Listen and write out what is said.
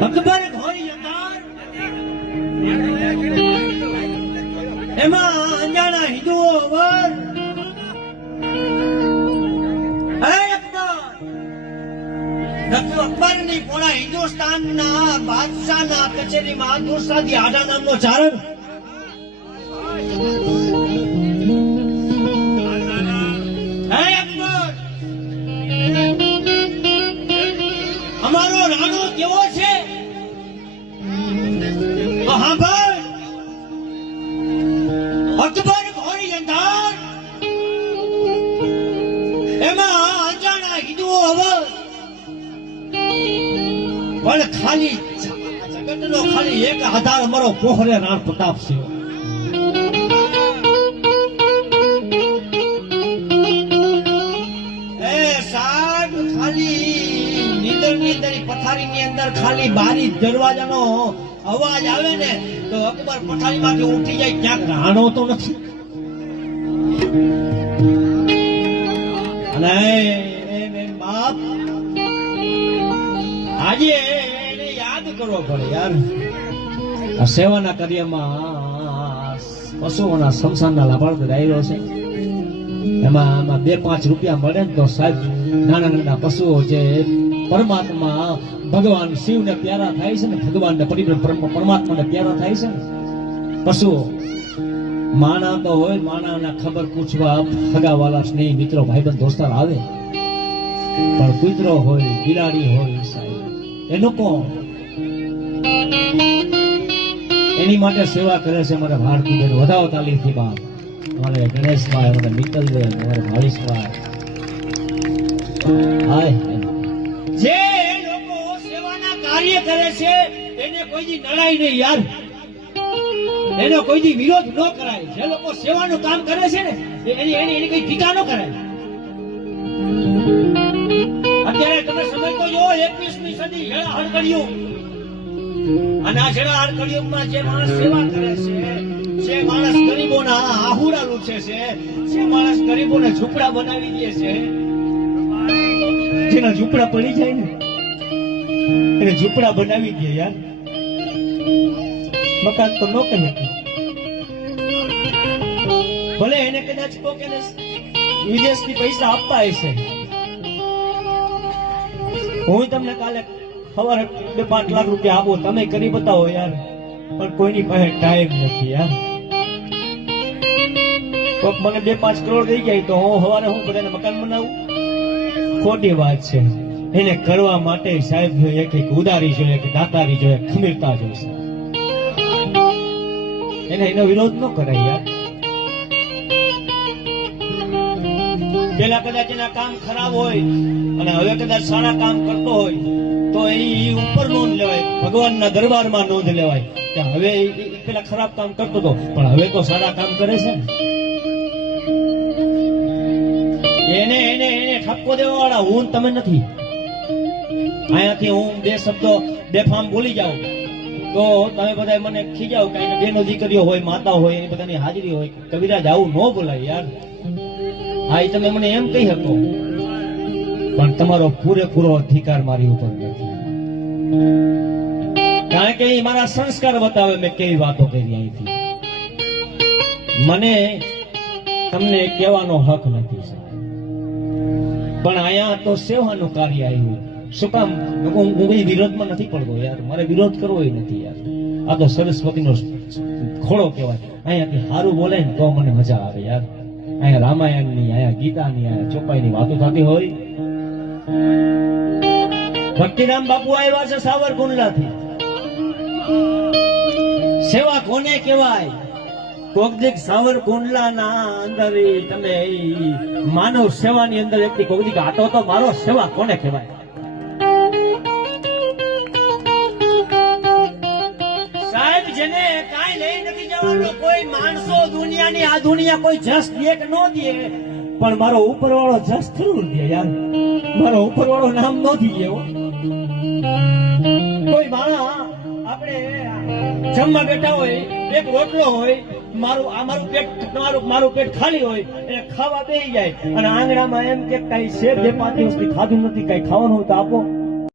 અકબર એમાં અંજાણા હિન્દુઓ વર અકબર ડોક્ટર અકબરની પૂરા હિન્દુસ્તાનના બાદશાહના કચેરીમાં દુસાદી આડા નામનો ચારણ પણ ખાલી જગતનો ખાલી એક આધાર અમારો પોહરે રાણ પ્રતાપ છે. પથારીની અંદર ખાલી બારી દરવાજાનો અવાજ આવે ને, તો અકબર પથારીમાંથી ઉઠી જાય, ક્યાંક રાણો તો નથી. બાપ આજે એને યાદ કરવો પડે યાર. આ સેવાના કાર્યમાં પશુઓના સંસારના લાભાર્થ રહ્યો છે. એમાં આમાં બે પાંચ રૂપિયા મળે ને તો સાહેબ નાના નાના પશુઓ જે પરમાત્મા, ભગવાન શિવને પ્યારા થાય છે ને, ભગવાનને પરમાત્માને પ્યારા થાય છે ને. પશુઓ, માણા તો હોય માણાના ખબર પૂછવા ફગાવાલા સ્નેહી મિત્રો, ભાઈબંધ, દોસ્તાર આવે. પણ કૂતરો હોય, બિલાડી હોય સાહેબ. એનું કોણ એની માટે સેવા કરે છે અમારા ભારતી બેન. વધાવો તાલીમથી બાપ. અમારે ગણેશભાઈ, અમારે મિત્તલબેન, અમારે ભાવેશભાઈ. હાય જે લોકો સેવાના કાર્ય કરે છે, એને કોઈ દી નડાય નહીં યાર. એનો કોઈ દી વિરોધ ન કરાય. જે લોકો સેવાનું કામ કરે છે ને એની એની એની કઈ ટીકા ન કરાય. તમે સમય જો એકવીસમી સદી હેળા હડકડિયું અને આ છેડા હળકડિયુંમાં જે માણસ સેવા કરે છે, જે માણસ ગરીબોના આહુરા લૂછે છે, જે માણસ ગરીબોને ઝૂંપડા બનાવી દે છે, જેના ઝૂંપડા પડી જાય ને, એને ઝૂંપડા બનાવી દે યાર. મકાન તો કે કહે. ભલે એને કદાચ કોક એને વિદેશથી પૈસા આપવા હશે. હું તમને કાલે સવારે બે પાંચ લાખ રૂપિયા આપો, તમે કરી બતાવો યાર. પણ કોઈની પાસે ટાઈમ નથી યાર. કોક મને બે પાંચ કરોડ દઈ જાય તો હું સવારે હું બધાને મકાન બનાવું? ખોટી વાત છે. એને કરવા માટે સાહેબ જોઈએ કે ઉદારી જોઈએ કે દાતારી જોઈએ, ખમીરતા જોઈશે એને એનો વિરોધ ન કરાય યાર. પેલા કદાચ એના કામ ખરાબ હોય અને હવે કદાચ સારા કામ કરતો હોય, તો એ ઉપર નોંધ લેવાય, ભગવાનના દરબારમાં નોંધ લેવાય કે હવે પેલા ખરાબ કામ કરતો હતો, પણ હવે તો સારા કામ કરે છે ને. એને એને એને ઠપકો દેવા વાળા હું તમે નથી. અહીંયાથી હું બે શબ્દો બેફામ બોલી જાઉં. તો તમે બધા મને ખીજાવ બે બેનો દીકરીઓ હોય, માતા હોય એની બધાની હાજરી હોય. કવિરાજ, આવું ન બોલાય યાર. હા, એ તમે મને એમ કહી શકો. પણ તમારો પૂરેપૂરો અધિકાર મારી ઉપર નથી. કારણ કે મારા સંસ્કાર બતાવે મેં કેવી વાતો કરી અહીંથી. મને તમને કહેવાનો હક નથી પણ અહીંયા તો સેવાનું કાર્ય આવ્યું. શું કામ? હું કઈ વિરોધમાં નથી પડતો યાર. મારે વિરોધ કરવો નથી યાર. આ તો સરસ્વતીનો ખોળો કહેવાય. અહીંયાથી સારું બોલે ને તો મને મજા આવે યાર. અહીંયા રામાયણની અહીંયા ગીતાની અહીંયા ચોપાઈની વાતો થતી હોય ભક્તિરામ બાપુ આવ્યા છે સાવરકુંડલાથી સેવા કોને કહેવાય કોકદીક સાવરકુંડલાના અંદર તમે માનવ સેવાની અંદર એક કોકદીક આટો તો મારો સેવા કોને કહેવાય પણ મારો ઉપરવાળો જસ જરૂર દે યાર? મારો ઉપરવાળો નામ નો દે કોઈ માણા આપણે જમવા બેઠા હોય, એક રોટલો હોય, મારું આ મારું પેટ તમારું મારું પેટ ખાલી હોય એટલે ખાવા બેસી જાય. અને આંગણામાં એમ કે કઈ શેર જે પાંચ દિવસથી ખાધું નથી, કઈ ખાવાનું તો આપો.